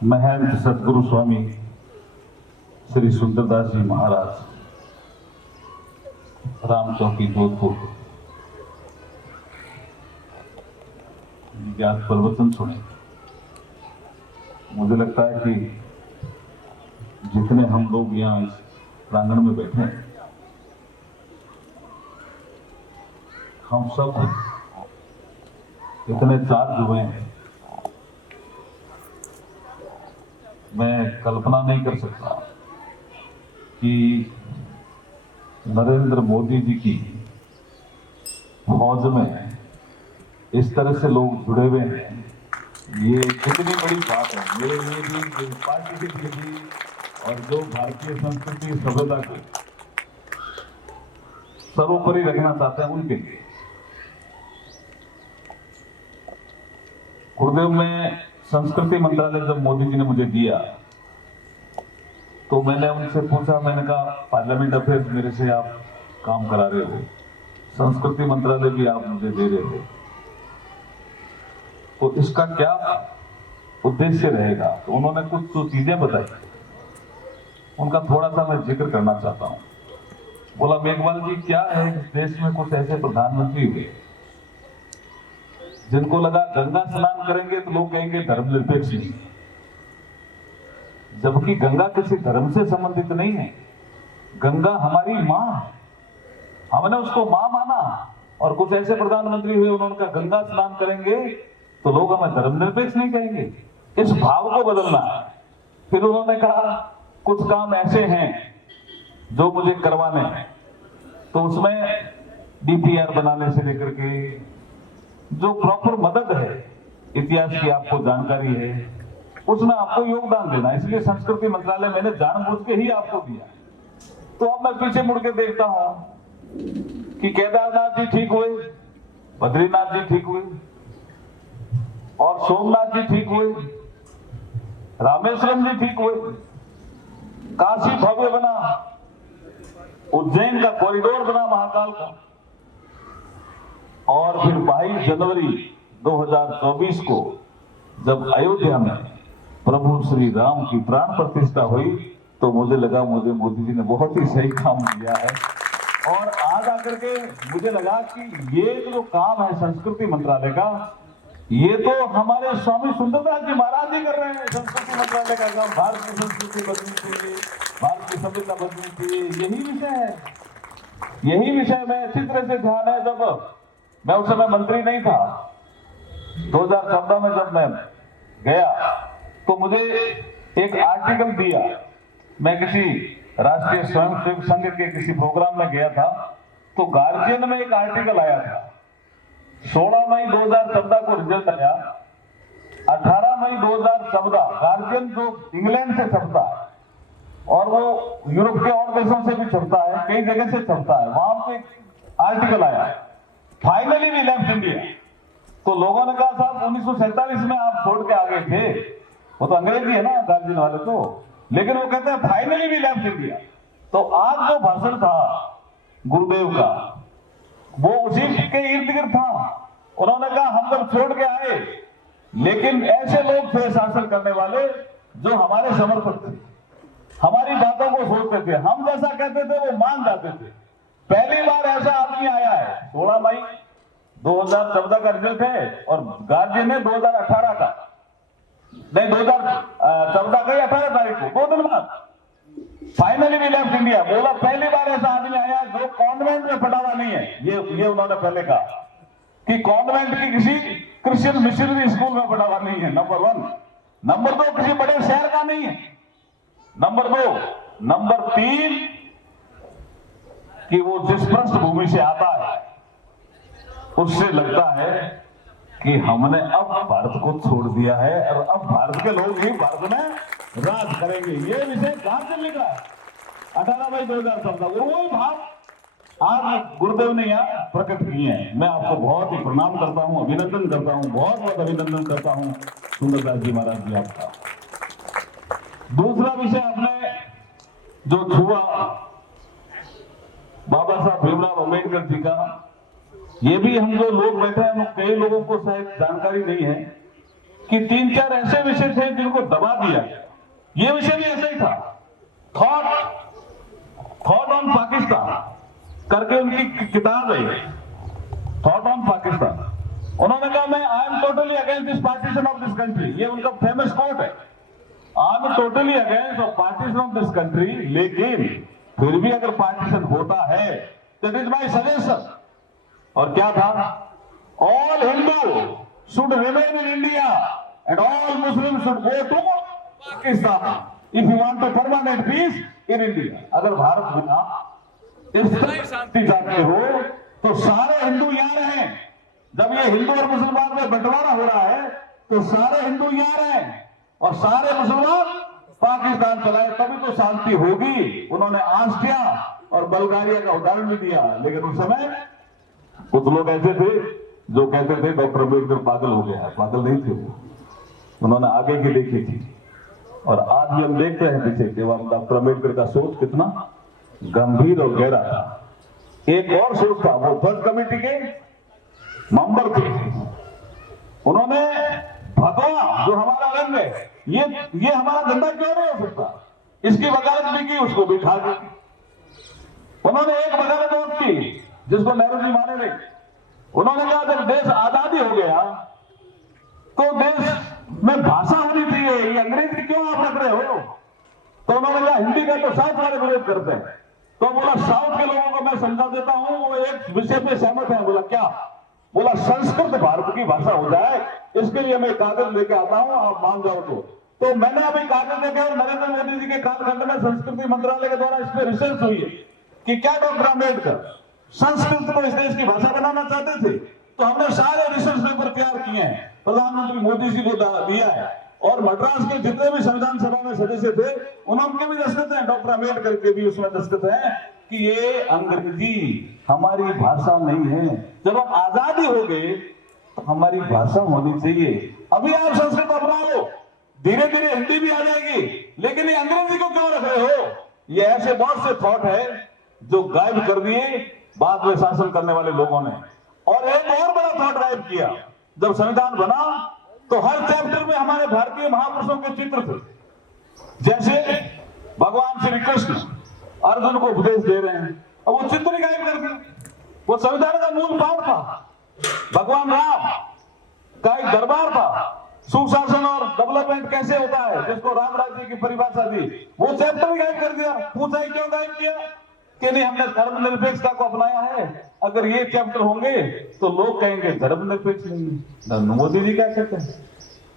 महंत सदगुरु स्वामी श्री सुंदरदास जी महाराज, राम चौकी जोधपुर, ज्ञात प्रवचन सुने। मुझे लगता है कि जितने हम लोग यहाँ इस प्रांगण में बैठे हैं, हम सब इतने चार्ज हुए हैं, मैं कल्पना नहीं कर सकता कि नरेंद्र मोदी जी की फौज में इस तरह से लोग जुड़े हुए हैं। ये कितनी बड़ी बात है मेरे लिए भी, मेरी पार्टी के लिए भी, और जो भारतीय संस्कृति सभ्यता को सर्वोपरि रखना चाहते हैं उनके लिए। गुरुदेव में संस्कृति मंत्रालय जब मोदी जी ने मुझे दिया तो मैंने उनसे पूछा, मैंने कहा पार्लियामेंट अफेयर्स मेरे से आप काम करा रहे हो, संस्कृति मंत्रालय भी आप मुझे दे रहे हो, तो इसका क्या उद्देश्य रहेगा? तो उन्होंने कुछ तो चीजें बताई, उनका थोड़ा सा मैं जिक्र करना चाहता हूं। बोला, मेघवाल जी, क्या है इस देश में कुछ ऐसे प्रधानमंत्री हुए जिनको लगा गंगा स्नान करेंगे तो लोग कहेंगे धर्मनिरपेक्ष नहीं, जबकि गंगा किसी धर्म से संबंधित नहीं है। गंगा हमारी मां है, हमने उसको मां माना। और कुछ ऐसे प्रधानमंत्री हुए, उन्होंने कहा गंगा स्नान करेंगे तो लोग हमें धर्मनिरपेक्ष नहीं कहेंगे। इस भाव को बदलना है। फिर उन्होंने कहा कुछ काम ऐसे हैं जो मुझे करवाने हैं, तो उसमें डीपीआर बनाने से लेकर के जो प्रॉपर मदद है, इतिहास की आपको जानकारी है, उसमें आपको योगदान देना। इसलिए संस्कृति मंत्रालय मैंने जानबूझ के ही आपको दिया। तो अब मैं पीछे मुड़ के देखता हूं कि केदारनाथ जी ठीक हुए, बद्रीनाथ जी ठीक हुए, और सोमनाथ जी ठीक हुए, रामेश्वरम जी ठीक हुए, काशी भव्य बना, उज्जैन का कॉरिडोर बना महाकाल का, और फिर 22 जनवरी 2024 को जब अयोध्या में प्रभु श्री राम की प्राण प्रतिष्ठा हुई तो मुझे लगा मुझे मोदी जी ने बहुत ही सही काम किया है। और आज आकर के मुझे लगा कि ये जो काम है संस्कृति मंत्रालय का, ये तो हमारे स्वामी सुंदरदास जी महाराज ही कर रहे हैं। संस्कृति मंत्रालय का काम भारत की संस्कृति बदलनी चाहिए, भारत की सभ्यता बदलनी चाहिए, यही विषय है। यही विषय में अच्छी तरह से ध्यान है। जब मैं उस समय मंत्री नहीं था, 2014 में जब मैं गया तो मुझे एक आर्टिकल दिया। मैं किसी राष्ट्रीय स्वयंसेवक संघ के किसी प्रोग्राम में गया था, तो गार्जियन में एक आर्टिकल आया था। 16 मई 2014 को रिजल्ट आया, 18 मई 2014 गार्जियन जो इंग्लैंड से छपता है और वो यूरोप के और देशों से भी छपता है, कई जगह से छपता है, वहां पे आर्टिकल आया, फाइनली वी लेफ्ट इंडिया। तो लोगों ने कहा साहब 1947 में आप छोड़ के आ गए थे, वो तो अंग्रेजी है ना गार्जियन वाले तो, लेकिन वो कहते हैं फाइनली वी लेफ्ट इंडिया। तो आज जो भाषण था गुरुदेव का, वो उसी के इर्द गिर्द था। उन्होंने कहा हम जब छोड़ के आए, लेकिन ऐसे लोग थे शासन करने वाले जो हमारे समर्थक थे, हमारी बातों को सोचते थे, हम जैसा कहते थे वो मान जाते थे। पहली बार ऐसा आदमी आया है। 16 मई 2014 का रिजल्ट है और गार्जियन है 2018 का, नहीं 2014 का ही 18 तारीख को, 2 दिन बाद फाइनली वी लेफ्ट इंडिया। बोला पहली बार ऐसा आदमी आया जो कॉन्वेंट में पढ़ा हुआ नहीं है। ये उन्होंने पहले कहा कि कॉन्वेंट की किसी क्रिश्चियन मिशनरी स्कूल में पढ़ा हुआ नहीं है, नंबर 1। नंबर 2, किसी बड़े शहर का नहीं है, नंबर 2। नंबर 3 कि वो जिस पृष्ठभूमि से आता है उससे लगता है कि हमने अब भारत को छोड़ दिया है और अब भारत के लोग ही भारत में राज करेंगे। ये विषय कहां से लिखा है? 18 मई 2014। वो भाव आज गुरुदेव ने यहाँ प्रकट किए हैं। मैं आपको बहुत ही प्रणाम करता हूं, अभिनंदन करता हूं, बहुत बहुत अभिनंदन करता हूं सुंदरदास जी महाराज जी आपका। दूसरा विषय आपने जो छुआ बाबा साहब भीमराव अम्बेडकर जी का, ये भी हम जो लोग बैठे हैं कई लोगों को शायद जानकारी नहीं है कि 3-4 ऐसे विषय थे जिनको दबा दिया गया। ये विषय भी ऐसा ही था। थॉट ऑन पाकिस्तान करके उनकी किताब है, थॉट ऑन पाकिस्तान। उन्होंने कहा मैं I am totally against this partition of this country, ये उनका फेमस कोट है, I am totally against partition of this country, लेकिन फिर भी अगर पार्टीशन होता है तो इट इज माई सजेशन। और क्या था? All Hindu should remain in India and all Muslim should go to Pakistan if you want to permanent peace in India. अगर भारत में इस शांति चाहते हो तो सारे हिंदू यहां रहें। जब ये हिंदू और मुसलमान में बंटवारा हो रहा है तो सारे हिंदू यहां रहें और सारे मुसलमान पाकिस्तान चलाए, तभी तो शांति होगी। उन्होंने ऑस्ट्रिया और बल्गारिया का उदाहरण भी दिया, लेकिन उस समय कुछ लोग ऐसे थे जो कहते थे डॉक्टर अम्बेडकर पागल हो गया। पागल नहीं थे वो, उन्होंने आगे की देखी थी। और आज भी हम देख रहे हैं पीछे कि डॉक्टर अम्बेडकर का सोच कितना गंभीर और गहरा था। एक और सोच था, वो फर्स्ट कमेटी के मेंबर थे, उन्होंने भगवा जो हमारा रंग है, ये हमारा झंडा क्यों नहीं हो सकता, इसकी वकालत भी की, उसको भी खा दी। उन्होंने एक वकालत और की जिसको नेहरू जी माने नहीं। उन्होंने कहा जब देश आजादी हो गया तो देश में भाषा होनी चाहिए, ये अंग्रेजी क्यों आप रख रहे हो? तो उन्होंने कहा हिंदी का तो साउथ वाले विरोध करते हैं। तो बोला साउथ के लोगों को मैं समझा देता हूं, वो एक विषय पे सहमत है। बोला क्या? बोला संस्कृत भारत की भाषा हो जाए, इसके लिए मैं कागज लेके आता हूं, आप मान जाओ तो मैंने अभी कागज लेके, और नरेंद्र मोदी जी के कालखंड में संस्कृति मंत्रालय के द्वारा इस पर रिसर्च हुई है कि क्या डॉक्टर अम्बेडकर संस्कृत को इस देश की भाषा बनाना चाहते थे। तो हमने सारे रिसर्च पेपर तैयार किए हैं, प्रधानमंत्री मोदी जी को दिया है, और मद्रास के जितने भी संविधान सभा में सदस्य थे उनके भी दस्तखत हैं, डॉक्टर अम्बेडकर के भी उसमें दस्तखत है कि ये अंग्रेजी हमारी भाषा नहीं है। जब हम आजादी हो गए तो हमारी भाषा होनी चाहिए। अभी आप संस्कृत अपना लो, धीरे धीरे हिंदी भी आ जाएगी, लेकिन ये अंग्रेजी को क्यों रख रहे हो? ये ऐसे बहुत से थॉट है जो गायब कर दिए बाद में शासन करने वाले लोगों ने। और एक और बड़ा थॉट गायब किया, जब संविधान बना तो हर चैप्टर में हमारे भारतीय महापुरुषों के चित्र थे। जैसे भगवान श्री कृष्ण अर्जुन को उपदेश दे रहे हैं, अब वो चित्र ही गायब कर दिए। वो संविधान का मूल पाठ था। भगवान राम का एक दरबार था, सुशासन और डेवलपमेंट कैसे होता है, जिसको राम राज्य की परिभाषा दी, वो चैप्टर ही गायब कर दिया। पूछा ही क्यों गायब किया? कि नहीं हमने धर्मनिरपेक्षता को अपनाया है, अगर ये चैप्टर होंगे तो लोग कहेंगे धर्मनिरपेक्ष नहीं। मोदी जी क्या कहते हैं?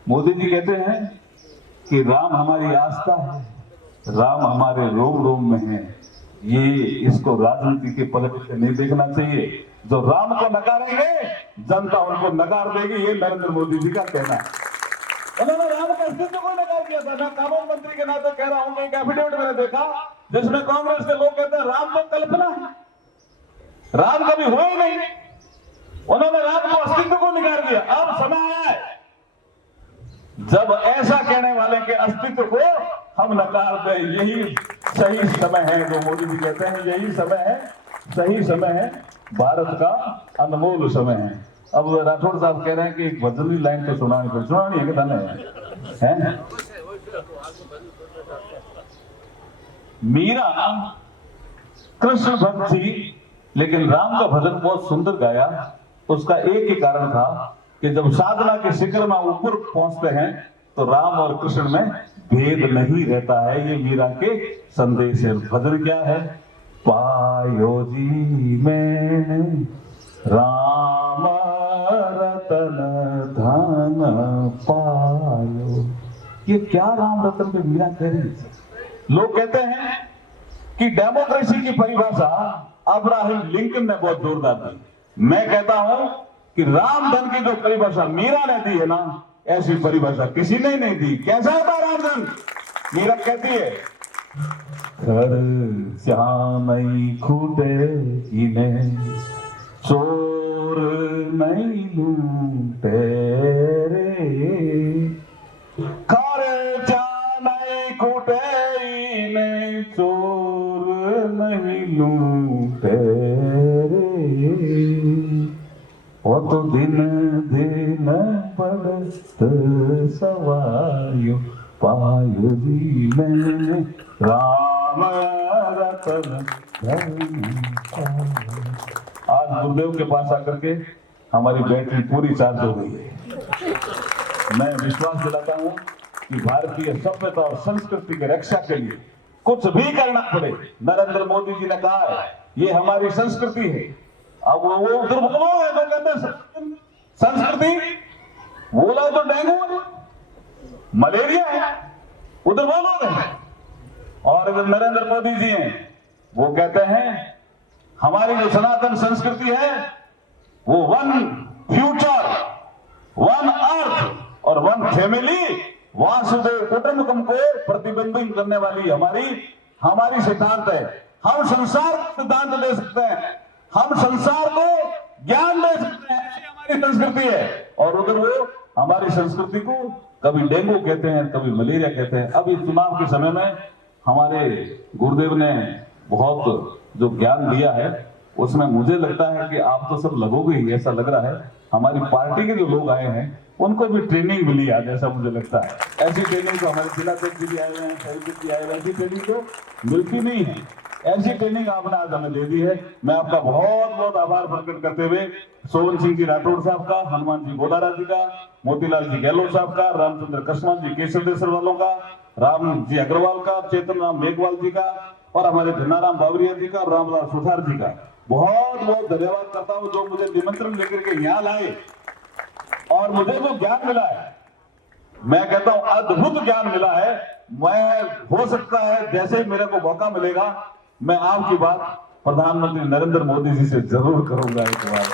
मोदी जी कहते हैं कि राम हमारी आस्था है, राम हमारे रोम रोम में है। ये इसको राजनीति के पलट से नहीं देखना चाहिए। जो राम को नकारेंगे जनता उनको नकार देगी, ये नरेंद्र मोदी जी का कहना है। उन्होंने राम का अस्तित्व को नकार दिया था। मैं कानून मंत्री के नाते कह रहा हूं, एक एफिडेविट मैंने देखा जिसमें कांग्रेस के लोग कहते हैं राम तो कल्पना है, राम कभी हुए ही नहीं। उन्होंने राम को अस्तित्व को नकार दिया। अब समय आया है जब ऐसा कहने वाले के अस्तित्व को हम नकार दें। यही सही समय है, जो मोदी जी कहते हैं यही समय है, सही समय है, भारत का अनमोल समय है। अब राठौड़ साहब कह रहे हैं कि एक भजनवी लाइन तो सुनानी है कि धन्य है? मीरा कृष्ण भक्त थी, लेकिन राम का भजन बहुत सुंदर गाया। उसका एक ही कारण था कि जब साधना के शिखर में ऊपर पहुंचते हैं तो राम और कृष्ण में भेद नहीं रहता है। ये मीरा के संदेश है। भजन क्या है? पायो जी में राम रतन धन पायो। ये क्या राम रतन पे मीरा कह रही है? लोग कहते हैं कि डेमोक्रेसी की परिभाषा अब्राहम लिंकन ने बहुत जोरदार दी। मैं कहता हूं कि राम धन की जो परिभाषा मीरा ने दी है ना, ऐसी परिभाषा किसी ने नहीं दी। कैसा होता राम धन? मीरा कहती है श्यामई खूटे इन्हें चोर नहीं लूटे रे, खूटे इन्हें चोर नहीं लूटे रे। वो तो दिन दिन न पड़त सवायो पायो दीन राम रतन धन। आज गुरुदेव के पास आकर के हमारी बैटरी पूरी चार्ज हो गई है। मैं विश्वास दिलाता हूं कि भारतीय सभ्यता और संस्कृति की रक्षा के लिए कुछ भी करना पड़े। नरेंद्र मोदी जी ने कहा है ये हमारी संस्कृति है। अब वो उधर बोलो है तो कहते हैं संस्कृति, बोला तो डेंगू है, मलेरिया है, उधर बोलो है। और इधर नरेंद्र मोदी जी हैं, वो कहते हैं हमारी जो सनातन संस्कृति है वो वन फ्यूचर, वन अर्थ और वन फैमिली, वासुदेव कुटुंबकम को प्रतिबिंबित करने वाली हमारी सिद्धांत है। हम संसार को सिद्धांत दे सकते हैं, हम संसार को ज्ञान दे सकते हैं, ऐसी हमारी संस्कृति है। और उधर वो हमारी संस्कृति को कभी डेंगू कहते हैं, कभी मलेरिया कहते हैं। अब इस चुनाव के समय में हमारे गुरुदेव ने बहुत जो ज्ञान दिया है उसमें मुझे लगता है कि आप तो सब लगोगे ही, ऐसा लग रहा है। हमारी पार्टी के जो लोग आए हैं उनको भी ट्रेनिंग मिली आज, ऐसा मुझे लगता है। ऐसी ट्रेनिंग तो हमारे जिला अध्यक्ष भी आए हुए हैं, सभी भी आए हुए हैं, ऐसी ट्रेनिंग तो मिलती नहीं है। ऐसी ट्रेनिंग आपने आज हमें दे दी है। मैं आपका बहुत बहुत आभार प्रकट करते हुए सोवन सिंह जी राठौड़ साहब का, हनुमान जी गोदारा जी का, मोतीलाल जी गहलोत साहब का, रामचंद्र कसमान जी केसर देसर वालों का, राम जी अग्रवाल का, चेतन राम मेघवाल जी का और हमारे धनाराम बावरिया जी का और रामलाल सुथार जी का बहुत बहुत धन्यवाद करता हूं जो मुझे निमंत्रण लेकर के यहाँ लाए और मुझे जो ज्ञान मिला है, मैं कहता हूं अद्भुत ज्ञान मिला है। मैं हो सकता है जैसे ही मेरे को मौका मिलेगा मैं आपकी बात प्रधानमंत्री नरेंद्र मोदी जी से जरूर करूंगा एक बार।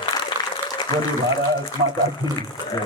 जय भारत माता की जय।